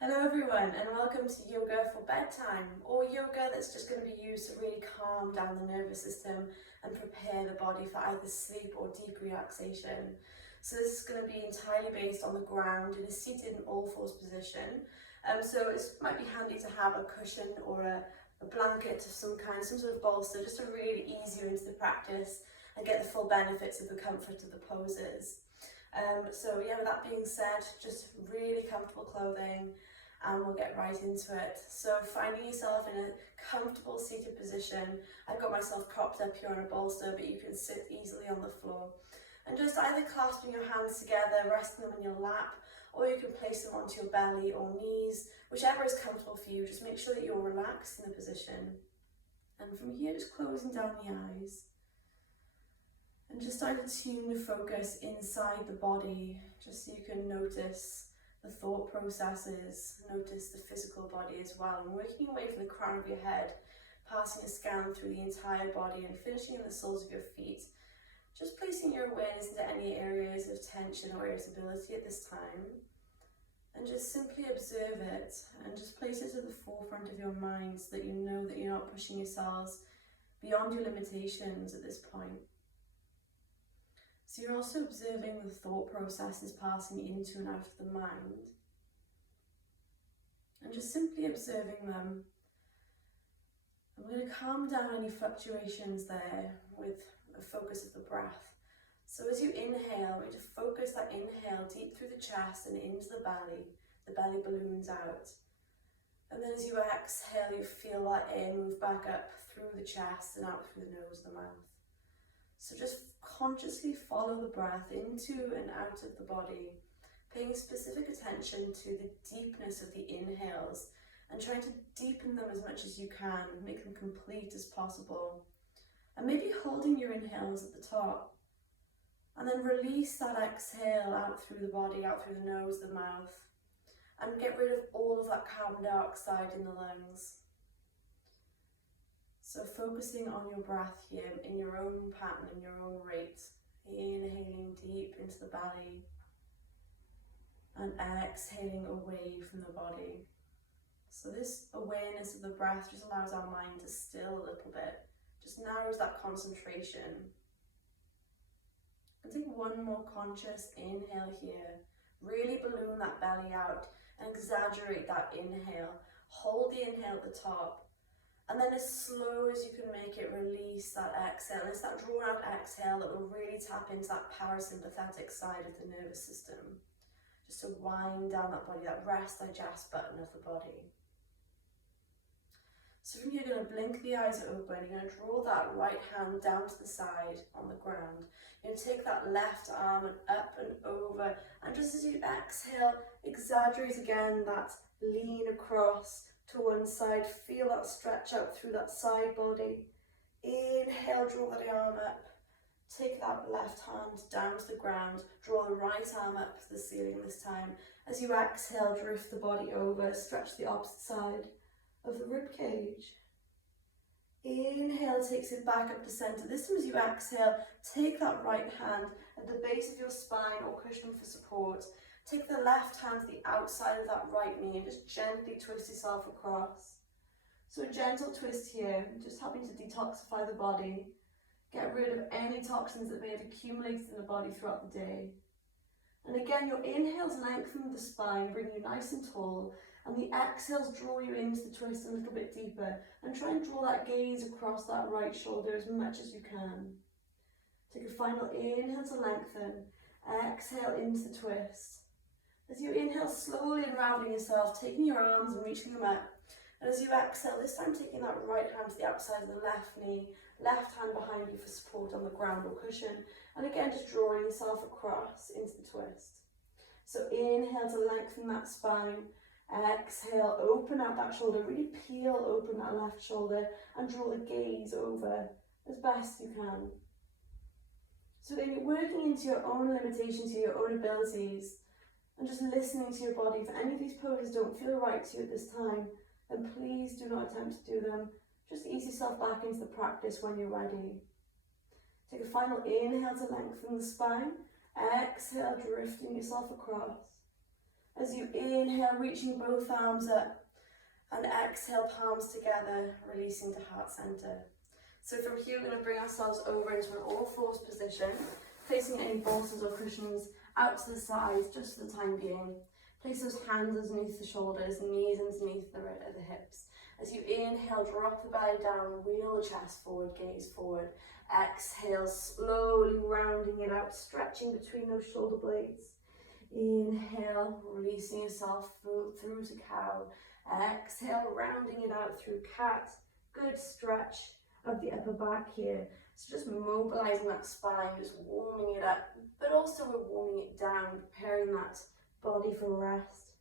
Hello everyone, and welcome to yoga for bedtime, or yoga that's just going to be used to really calm down the nervous system and prepare the body for either sleep or deep relaxation. So this is going to be entirely based on the ground in a seated in all fours position. So it might be handy to have a cushion or a blanket of some kind, some sort of bolster, just to really ease you into the practice and get the full benefits of the comfort of the poses. So yeah, with that being said, just really comfortable clothing, and we'll get right into it. So finding yourself in a comfortable seated position. I've got myself propped up here on a bolster, but you can sit easily on the floor. And just either clasping your hands together, resting them in your lap, or you can place them onto your belly or knees, whichever is comfortable for you. Just make sure that you're relaxed in the position. And from here, just closing down the eyes. And just start to tune the focus inside the body, just so you can notice the thought processes, notice the physical body as well. And working away from the crown of your head, passing a scan through the entire body and finishing in the soles of your feet. Just placing your awareness into any areas of tension or irritability at this time. And just simply observe it and just place it to the forefront of your mind so that you know that you're not pushing yourselves beyond your limitations at this point. So you're also observing the thought processes passing into and out of the mind. And just simply observing them. I'm going to calm down any fluctuations there with a focus of the breath. So as you inhale, we're going to focus that inhale deep through the chest and into the belly balloons out. And then as you exhale, you feel that air move back up through the chest and out through the nose and the mouth. So just consciously follow the breath into and out of the body, paying specific attention to the deepness of the inhales and trying to deepen them as much as you can, make them complete as possible. And maybe holding your inhales at the top. And then release that exhale out through the body, out through the nose, the mouth, and get rid of all of that carbon dioxide in the lungs. So focusing on your breath here in your own pattern, in your own rate. Inhaling deep into the belly and exhaling away from the body. So this awareness of the breath just allows our mind to still a little bit, just narrows that concentration. And take one more conscious inhale here. Really balloon that belly out and exaggerate that inhale. Hold the inhale at the top. And then as slow as you can make it, release that exhale. And it's that drawn out exhale that will really tap into that parasympathetic side of the nervous system. Just to wind down that body, that rest, digest button of the body. So from here, you're going to blink the eyes open. You're going to draw that right hand down to the side on the ground. You're going to take that left arm and up and over. And just as you exhale, exaggerate again that lean across to one side. Feel that stretch out through that side body. Inhale, draw that arm up. Take that left hand down to the ground. Draw the right arm up to the ceiling this time. As you exhale, drift the body over. Stretch the opposite side of the rib cage. Inhale takes it back up to center. This time as you exhale, take that right hand at the base of your spine or cushion for support. Take the left hand to the outside of that right knee and just gently twist yourself across. So a gentle twist here, just helping to detoxify the body. Get rid of any toxins that may have accumulated in the body throughout the day. And again, your inhales lengthen the spine, bring you nice and tall. And the exhales draw you into the twist a little bit deeper. And try and draw that gaze across that right shoulder as much as you can. Take a final inhale to lengthen. Exhale into the twist. As you inhale, slowly unraveling yourself, taking your arms and reaching them up. And as you exhale, this time taking that right hand to the outside of the left knee, left hand behind you for support on the ground or cushion. And again, just drawing yourself across into the twist. So inhale to lengthen that spine. Exhale, open out that shoulder, really peel open that left shoulder and draw the gaze over as best you can. So then you're working into your own limitations, to your own abilities, and just listening to your body. If any of these poses don't feel right to you at this time, then please do not attempt to do them. Just ease yourself back into the practice when you're ready. Take a final inhale to lengthen the spine. Exhale, drifting yourself across. As you inhale, reaching both arms up, and exhale, palms together, releasing to heart center. So from here, we're going to bring ourselves over into an all fours position, placing any bolsters or cushions out to the sides just for the time being. Place those hands underneath the shoulders, knees underneath the hips. As you inhale, drop the belly down, wheel the chest forward, gaze forward. Exhale, slowly rounding it out, stretching between those shoulder blades. Inhale, releasing yourself through to cow. Exhale, rounding it out through cat. Good stretch of the upper back here. So just mobilizing that spine, just warming it up, but also we're warming it down, preparing that body for rest.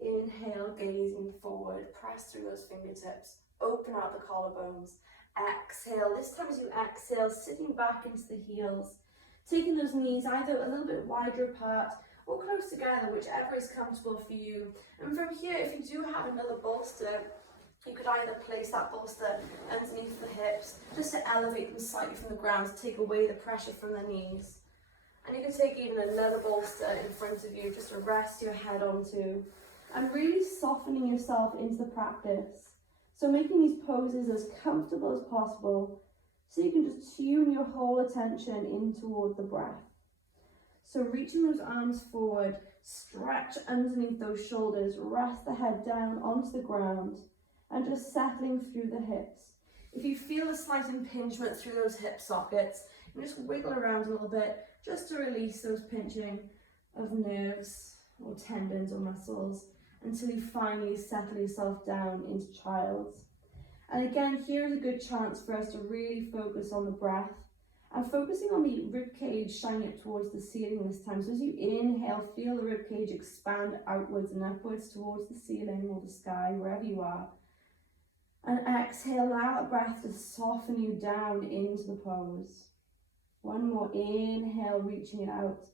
Inhale, gazing forward, press through those fingertips, open out the collarbones. Exhale, this time as you exhale, sitting back into the heels, taking those knees either a little bit wider apart or close together, whichever is comfortable for you. And from here, if you do have another bolster, you could either place that bolster underneath the hips, just to elevate them slightly from the ground, to take away the pressure from the knees. And you can take even another bolster in front of you, just to rest your head onto, and really softening yourself into the practice. So making these poses as comfortable as possible, so you can just tune your whole attention in toward the breath. So reaching those arms forward, stretch underneath those shoulders, rest the head down onto the ground, and just settling through the hips. If you feel a slight impingement through those hip sockets, you just wiggle around a little bit, just to release those pinching of nerves or tendons or muscles, until you finally settle yourself down into child's. And again, here is a good chance for us to really focus on the breath, and focusing on the rib cage shining up towards the ceiling this time. So as you inhale, feel the rib cage expand outwards and upwards towards the ceiling or the sky, wherever you are. And exhale, allow that breath to soften you down into the pose. One more, inhale, reaching it out.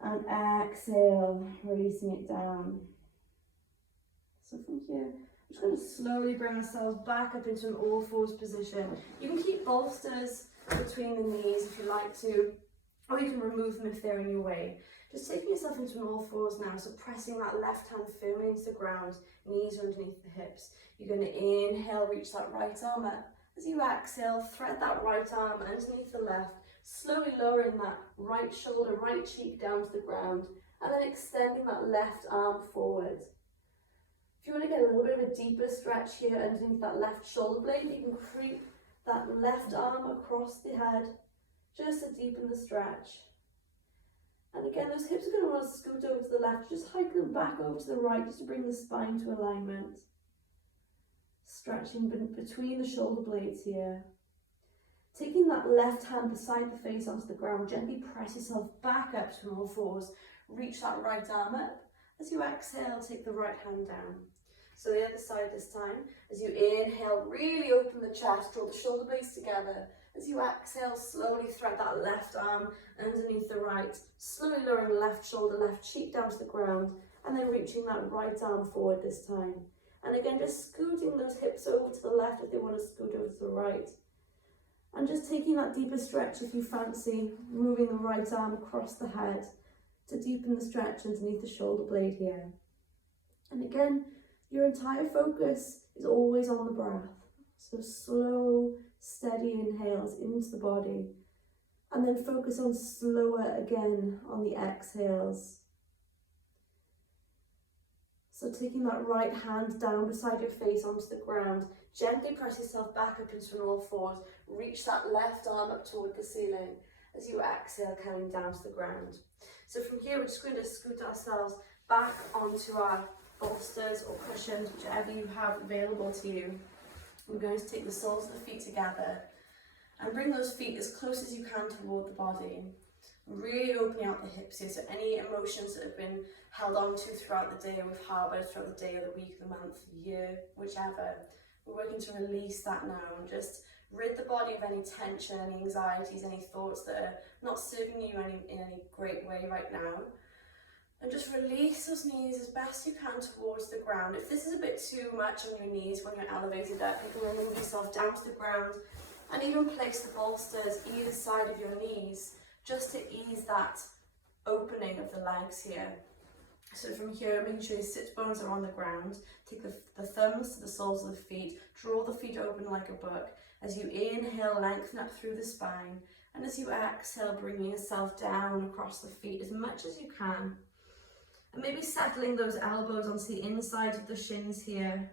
And exhale, releasing it down. So from here, we're just going to slowly bring ourselves back up into an all fours position. You can keep bolsters between the knees if you like to, or you can remove them if they're in your way. Just taking yourself into an all fours now, so pressing that left hand firmly into the ground, knees underneath the hips. You're going to inhale, reach that right arm up. As you exhale, thread that right arm underneath the left, slowly lowering that right shoulder, right cheek down to the ground, and then extending that left arm forward. If you want to get a little bit of a deeper stretch here underneath that left shoulder blade, you can creep that left arm across the head, just to deepen the stretch. And again, those hips are going to want to scoot over to the left, just hike them back over to the right, just to bring the spine to alignment. Stretching between the shoulder blades here. Taking that left hand beside the face onto the ground, gently press yourself back up to all fours. Reach that right arm up. As you exhale, take the right hand down. So the other side this time. As you inhale, really open the chest, draw the shoulder blades together. As you exhale, slowly thread that left arm underneath the right, slowly lowering the left shoulder, left cheek down to the ground, and then reaching that right arm forward this time. And again, just scooting those hips over to the left if they want to scoot over to the right. And just taking that deeper stretch if you fancy, moving the right arm across the head to deepen the stretch underneath the shoulder blade here. And again, your entire focus is always on the breath. So slow, steady inhales into the body, and then focus on slower again on the exhales. So taking that right hand down beside your face onto the ground, gently press yourself back up into an all fours, reach that left arm up toward the ceiling as you exhale, coming down to the ground. So from here, we're just going to scoot ourselves back onto our bolsters or cushions, whichever you have available to you. We're going to take the soles of the feet together and bring those feet as close as you can toward the body. Really opening out the hips here, so any emotions that have been held on to throughout the day, or we've harboured throughout the day, or the week, the month, the year, whichever, we're working to release that now and just rid the body of any tension, any anxieties, any thoughts that are not serving you in any great way right now. And just release those knees as best you can towards the ground. If this is a bit too much on your knees when you're elevated up, you can remove yourself down to the ground and even place the bolsters either side of your knees just to ease that opening of the legs here. So from here, making sure your sit bones are on the ground, take the thumbs to the soles of the feet, draw the feet open like a book. As you inhale, lengthen up through the spine, and as you exhale, bringing yourself down across the feet as much as you can. And maybe settling those elbows onto the inside of the shins here,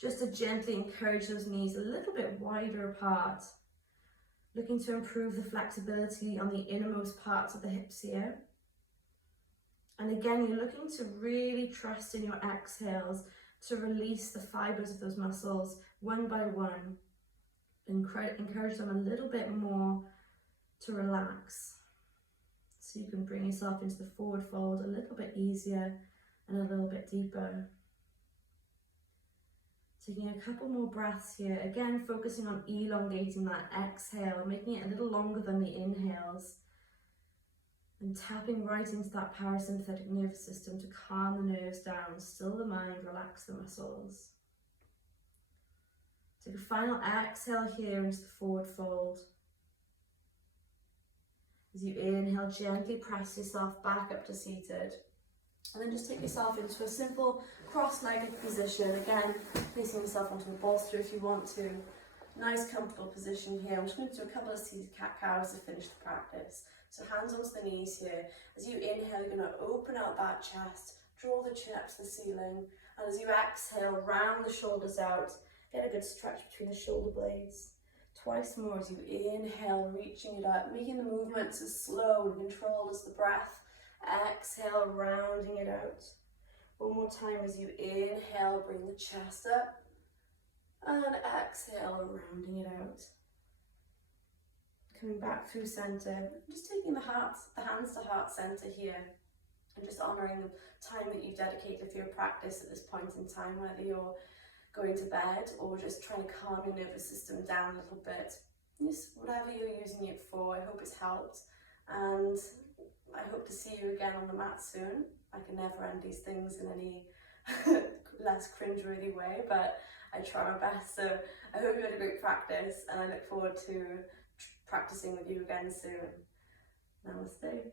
just to gently encourage those knees a little bit wider apart. Looking to improve the flexibility on the innermost parts of the hips here. And again, you're looking to really trust in your exhales to release the fibers of those muscles one by one. Encourage them a little bit more to relax. So you can bring yourself into the forward fold a little bit easier and a little bit deeper. Taking a couple more breaths here, again focusing on elongating that exhale, making it a little longer than the inhales, and tapping right into that parasympathetic nervous system to calm the nerves down, still the mind, relax the muscles. Take a final exhale here into the forward fold. As you inhale, gently press yourself back up to seated. And then just take yourself into a simple cross-legged position. Again, placing yourself onto a bolster if you want to. Nice comfortable position here. I'm just going to do a couple of seated cat-cows to finish the practice. So hands onto the knees here. As you inhale, you're going to open out that chest, draw the chin up to the ceiling. And as you exhale, round the shoulders out. Get a good stretch between the shoulder blades. Twice more as you inhale, reaching it up, making the movements as slow and controlled as the breath. Exhale, rounding it out. One more time as you inhale, bring the chest up. And exhale, rounding it out. Coming back through center. Just taking the hands to heart center here. And just honoring the time that you've dedicated for your practice at this point in time, whether you're going to bed or just trying to calm your nervous system down a little bit. Just whatever you're using it for, I hope it's helped. And I hope to see you again on the mat soon. I can never end these things in any less cringeworthy way, but I try my best. So I hope you had a great practice, and I look forward to practicing with you again soon. Namaste.